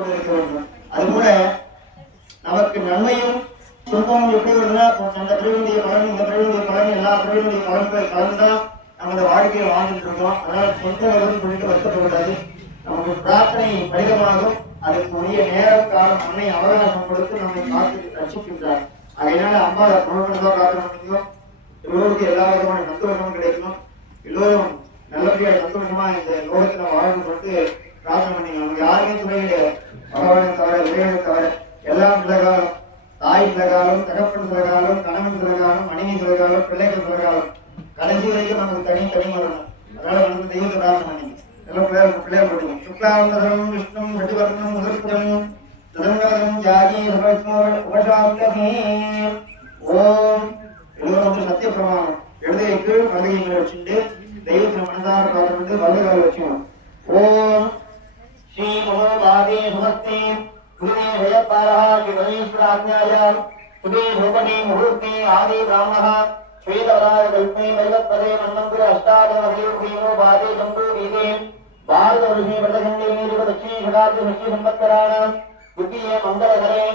அதுபோல நமக்கு நன்மையும் துன்பமும் எப்படி வருதுன்னா அந்த பிரிவினுடைய பலன் இந்த பிரிவினுடைய பலன் எல்லா பிரிவினுடைய பலன்களை கலந்துதான் நம்ம இந்த வாழ்க்கையை வாழ்ந்துட்டு இருக்கோம். அதனால சொந்த வருதுன்னு சொல்லிட்டு வருத்தப்படக்கூடாது. நமக்கு பிரார்த்தனை படிதமாகும். அதுக்கு உரிய நேரம் காலம் அன்னை அவகாசம் கொடுத்து நம்மை காத்து ரட்சிக்கின்றார். அதனால அம்மா புறப்படுதான் பிரார்த்தனை பண்ணிக்கணும். எல்லோருக்கும் எல்லா விதமான சந்தோஷமும் கிடைக்கணும். எல்லோரும் நல்லபடியாக சந்தோஷமா இந்த லோகத்துல வாழணும் சொல்லிட்டு பிரார்த்தனை பண்ணிக்கணும். நமக்கு யாருமே துணை கிடையாது. பகவானை தவிர இறைவனை தவிர எல்லாம் சிலகாலம், தாய் சிலகாலம், தகப்பன் சிலகாலம், கணவன் சிலகாலம், மனைவி சிலகாலம், பிள்ளைகள் சிலகாலம், கடைசி வரைக்கும் நமக்கு தனி வரணும். அதனால நமக்கு தெய்வத்தை பிரார்த்தனை பண்ணிக்கணும். எல்லாம் பிள்ளைகள் படிக்கணும். சுக்லாவந்தரம் விஷ்ணும் பிரதிவர்ணம் முதற்குடம் சுதங்கரம் ஜாகி உபசாந்தமே. ஓம் எல்லோரும் வந்து சத்திய பிரமாணம் எழுதிய கீழ் பலகைகளை வச்சுட்டு தெய்வத்தின் மனதார பார்த்து வல்லகால வச்சுக்கணும். ஓம் श्री मनोभावे सुमस्ते गुरुने भयपारः श्रीगणेश्वराज्ञायां शुभे भूपने मुहूर्ते आदि ब्राह्मणः श्वेतवराय कल्पे वैवत्पदे मन्वन्तुर अष्टादशभैर्भीमो भावे शम्भो वीरे भारतवर्षे व्रतखण्डे मेरुव दक्षिणे षडाब्द षष्ठी संवत्सराणां द्वितीये मङ्गलकरे